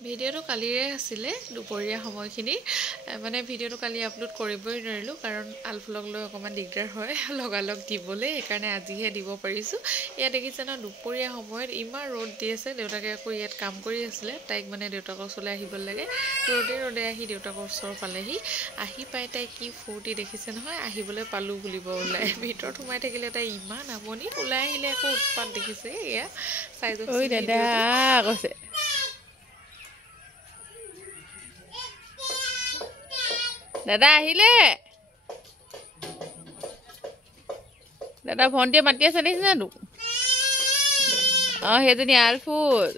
ভিডিঅ'টো কালিৰে আছিলে দুপৰীয়া সময়খিনি মানে ভিডিঅ'টো কালি আপলোড কৰিবই নোৱাৰিলোঁ কাৰণ আলফুলক লৈ অকণমান দিগদাৰ হয় লগালগ দিবলৈ সেইকাৰণে আজিহে দিব পাৰিছোঁ। ইয়াত দেখিছে ন দুপৰীয়া সময়ত ইমান ৰ'দ দি আছে দেউতাকে আকৌ ইয়াত কাম কৰি আছিলে তাইক মানে দেউতাকৰ ওচৰলৈ আহিব লাগে ৰ'দে আহি দেউতাকৰ ওচৰ পালেহি আহি পাই তাই কি ফূৰ্তি দেখিছে নহয় আহিবলৈ পালোঁ বুলিব ওলাই ভিতৰত সোমাই থাকিলে তাই ইমান আমনি ওলাই আহিলে আকৌ উৎপাত দেখিছে এয়া চাই যাওকচোন ভিডিঅ'টো কৈছে দাদা আহিলে দাদা ভণ্টিয়ে মাতি আছে দেখিছে তোক সেইজনী আলফুল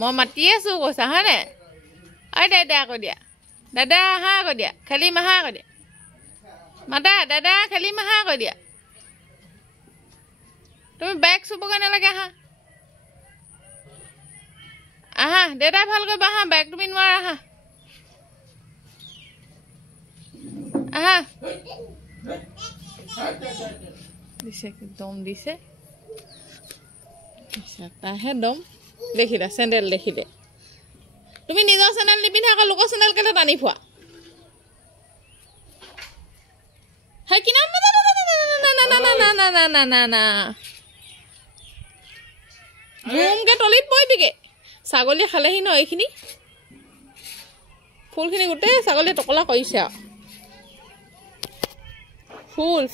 মই মাতি আছো কৈছা হয়নে ঐ দাদা আকৌ দিয়া দাদা আহা আকৌ দিয়া খেলিম আহা আকৌ দিয়া মাতা দাদা খেলিম আহা আকৌ দিয়া তুমি বেগ চুবগৈ নালাগে আহা আহা দেউতাই ভাল কৰিব আহা বেগ তুমি নোৱাৰা আহা আহা দিছে দম দিছে তাহে দম দেখিলে চেণ্ডেল দেখিলে তুমি নিজৰ চেণ্ডেল নিপিন্ধা আকৌ লোকৰ চেণ্ডেল কেলে টানি ফুৱা হয় কি নাম ঘুমকে তলিত পৰিবিগে ছাগলীয়ে খালেহি ন এইখিনি ফুলখিনি গোটেই ছাগলীয়ে টকলা কৰিছে আৰু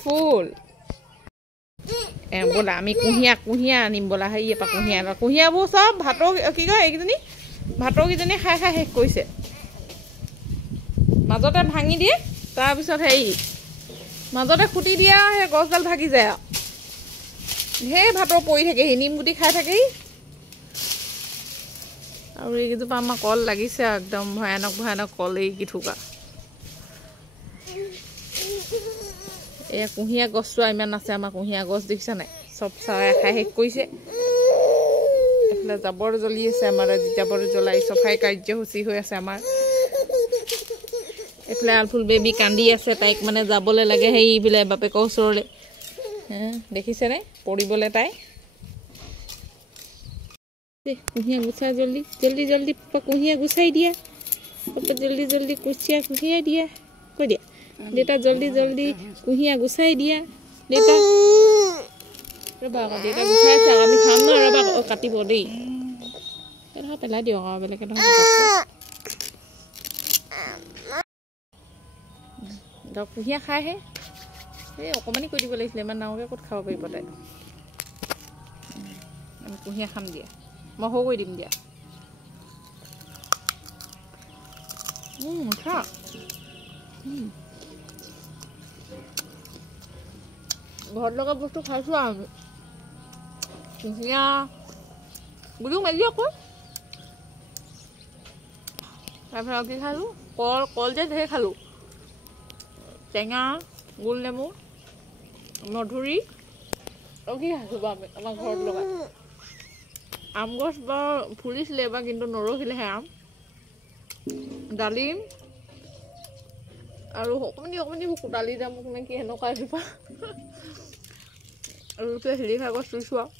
ফুল বোলা আমি কুঁহিয়া আনিম বোলা হেৰিয়ে পৰা কুঁহিয়াবোৰ চব ভাতৰ কি কয় এইকেইজনী ভাতৰকেইজনী খাই শেষ কৰিছে মাজতে ভাঙি দিয়ে তাৰপিছত হেৰি মাজতে খুটি দিয়ে আৰু সেই গছডাল ভাগি যায় আৰু ঢেৰ ভাতৰ পৰি থাকেহি নিম গুটি খাই থাকেহি আৰু এইকেইজোপা আমাৰ কল লাগিছে আৰু একদম ভয়ানক কল এইকেইথোকা এয়া কুঁহিয়া গছটো ইমান আছে আমাৰ কুঁহিয়া গছ দেখিছা নাই চব চৰাই খাই শেষ কৰিছে এইফালে জাবৰ জ্বলি আছে আমাৰ আজি জাবৰ জ্বলাই চফাই কাৰ্যসূচী হৈ আছে আমাৰ এইফালে আলফুল বেবী কান্দি আছে তাইক মানে যাবলৈ লাগে সেইফালে বাপেকৰ ওচৰলৈ দেখিছেনে পৰিবলৈ তাই কুঁহিয়া গুচাই জল্দি পাপা কুঁহিয়া গুচাই দিয়া পাপা জল্দি কুঁহিয়া দিয়া কৈ দিয়া দেউতা জল্দি কুঁহিয়া গুচাই দিয়া দেউতা ৰ'বা আকৌ দেউতা গুচাই আছে আমি খাম ন ৰ'বা কাটিব দেই এডোখৰ পেলাই দিয়ক আৰু বেলেগ এডোখৰ কুঁহিয়া খাইহে এই অকণমানি কৰি দিব লাগিছিলে ইমান ডাঙৰকৈ ক'ত খাব পাৰিব তাই আমি কুঁহিয়া খাম দিয়া মই সৰু কৰি দিম দিয়া খা ঘৰত লগা বস্তু খাইছোঁ আৰু আমি কুঁহিয়া বুলিও মেলি আকৌ তাৰপিছত আৰু কি খালোঁ কল যে ধেৰ খালোঁ টেঙা গোল নেমু মধুৰি আৰু কি খাইছোঁ বাৰু আমি আমাৰ ঘৰত লগা আম গছ বাৰু ফুলিছিলে এবাৰ কিন্তু নৰহিলেহে আম ডালিম আৰু অকণমানি কোটালি জামুক নে কি সেনেকুৱা এজোপা আৰু হেৰি খাই গছ ৰুইছোঁ আৰু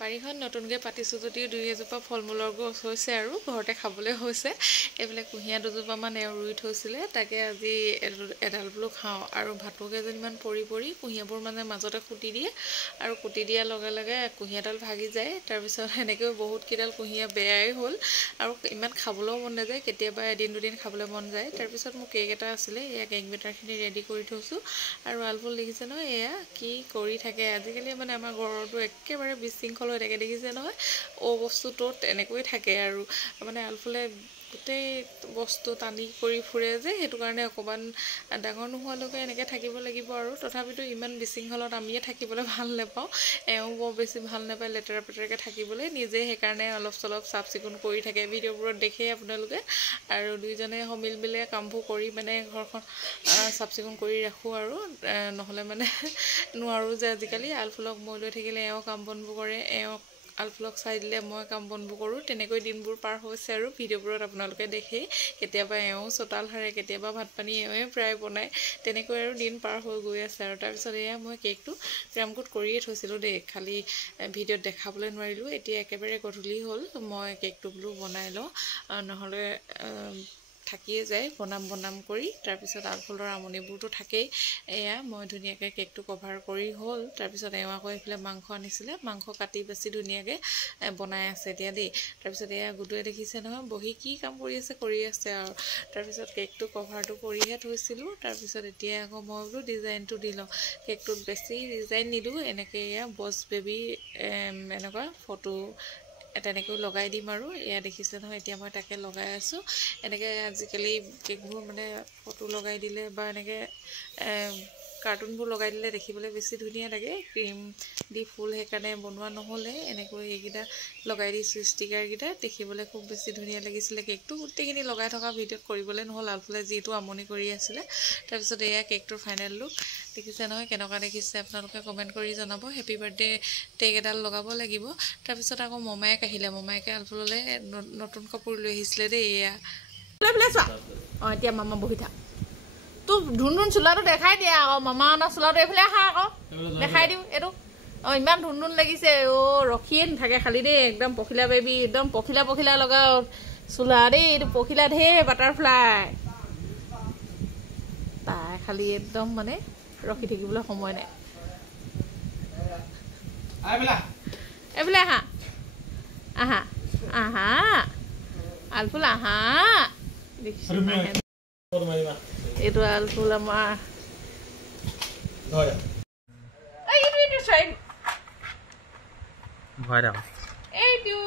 বাৰীখন নতুনকৈ পাতিছোঁ যদিও দুই এজোপা ফল মূলৰ গছ হৈছে আৰু ঘৰতে খাবলৈ হৈছে এইফালে কুঁহিয়া দুজোপামান ৰুই থৈছিলে তাকে আজি এডাল বোলো খাওঁ আৰু ভাতো কেইজনীমান পৰি কুঁহিয়াবোৰ মানে মাজতে কুটি দিয়ে আৰু কুটি দিয়াৰ লগে লগে কুঁহিয়াডাল ভাগি যায় তাৰপিছত সেনেকৈ বহুতকেইডাল কুঁহিয়া বেয়াই হ'ল আৰু ইমান খাবলৈও মন নাযায় কেতিয়াবা এদিন দুদিন খাবলৈ মন যায় তাৰপিছত মোৰ কেক এটা আছিলে এয়া কেক বেটাৰখিনি ৰেডি কৰি থৈছোঁ আৰু আলফুল দেখিছে নহয় এয়া কি কৰি থাকে আজিকালি মানে আমাৰ ঘৰতো একেবাৰে বিশৃংখল হৈ থাকে দেখিছে নহয় বস্তুটোত এনেকৈ থাকে আৰু মানে আলফুলে গোটেই বস্তু টানি কৰি ফুৰে যে সেইটো কাৰণে অকণমান ডাঙৰ নোহোৱালৈকে এনেকৈ থাকিব লাগিব আৰু তথাপিতো ইমান বিশৃংখলত আমিয়ে থাকিবলৈ ভাল নাপাওঁ এওঁ বৰ বেছি ভাল নাপায় লেতেৰা পেতেৰাকৈ থাকিবলৈ নিজে সেইকাৰণে অলপ চলপ চাফ চিকুণ কৰি থাকে ভিডিঅ'বোৰত দেখেই আপোনালোকে আৰু দুইজনে সমিল মিলে কামবোৰ কৰি মানে ঘৰখন চাফ চিকুণ কৰি ৰাখোঁ আৰু নহ'লে মানে নোৱাৰোঁ যে আজিকালি আলফুলক মই লৈ থাকিলে এওঁ কাম বনবোৰ কৰে এওঁ আলফুলক চাই দিলে মই কাম বনবোৰ কৰোঁ তেনেকৈ দিনবোৰ পাৰ হৈছে আৰু ভিডিঅ'বোৰত আপোনালোকে দেখেই কেতিয়াবা এওঁ চোতাল সাৰে কেতিয়াবা ভাত পানী এওঁৱে প্ৰায় বনায় তেনেকৈ আৰু দিন পাৰ হৈ গৈ আছে আৰু তাৰপিছত এয়া মই কেকটো ক্ৰামকোট কৰিয়ে থৈছিলোঁ দেই খালি ভিডিঅ'ত দেখাবলৈ নোৱাৰিলোঁ এতিয়া একেবাৰে গধূলি হ'ল মই কেকটো বোলো বনাই লওঁ নহ'লে থাকিয়ে যায় বনাম কৰি তাৰপিছত আলফুলৰ আমনিবোৰতো থাকেই এয়া মই ধুনীয়াকৈ কেকটো কভাৰ কৰি হ'ল তাৰপিছত এওঁ আকৌ এইফালে মাংস আনিছিলে মাংস কাটি বাছি ধুনীয়াকৈ বনাই আছে এতিয়া দেই তাৰপিছত এয়া গুডুৱে দেখিছে নহয় বহি কি কাম কৰি আছে আৰু তাৰপিছত কেকটো কভাৰটো কৰিহে থৈছিলোঁ তাৰপিছত এতিয়া আকৌ মই বোলো ডিজাইনটো দি লওঁ কেকটোত বেছি ডিজাইন নিদিওঁ এনেকৈ এয়া বছ বেবী এনেকুৱা ফটো তেনেকৈ লগাই দিম আৰু এয়া দেখিছে নহয় এতিয়া মই তাকে লগাই আছোঁ এনেকৈ আজিকালি কেকবোৰ মানে ফটো লগাই দিলে বা এনেকৈ কাৰ্টুনবোৰ লগাই দিলে দেখিবলৈ বেছি ধুনীয়া লাগে ক্ৰীম দি ফুল সেইকাৰণে বনোৱা নহ'লে এনেকৈ এইকেইটা লগাই দিছোঁ ষ্টিকাৰকেইটা দেখিবলৈ খুব বেছি ধুনীয়া লাগিছিলে কেকটো গোটেইখিনি লগাই থকা ভিডিঅ'ত কৰিবলৈ নহ'ল আলফুলে যিটো আমনি কৰি আছিলে তাৰপিছত এয়া কেকটোৰ ফাইনেল লুক দেখিছে নহয় কেনেকুৱা দেখিছে আপোনালোকে কমেণ্ট কৰি জনাব হেপী বাৰ্থডে টেগ এডাল লগাব লাগিব তাৰপিছত আকৌ মমায়েক আহিলে মমায়েকে আলফুললৈ নতুন কাপোৰ লৈ আহিছিলে দেই এয়া অঁ এতিয়া মামা বহি থাক তোৰ ধুন চোলাটো দেখাই দিয়া আকৌ মামা অনা চোলাটো এইফালে আহা আকৌ দেখাই দিওঁ এইটো অঁ ইমান ধুন লাগিছে ৰখিয়ে নাথাকে খালি দেই একদম পখিলা বেবী একদম পখিলা লগাও চোলা দেই এইটো পখিলা ঢেৰ বাটাৰফ্লাই তাই খালি একদম মানে ৰখি থাকিবলৈ সময় নাই এইফালে আহা আলফুল আহা এইটো আলফুল আমাৰ এইটো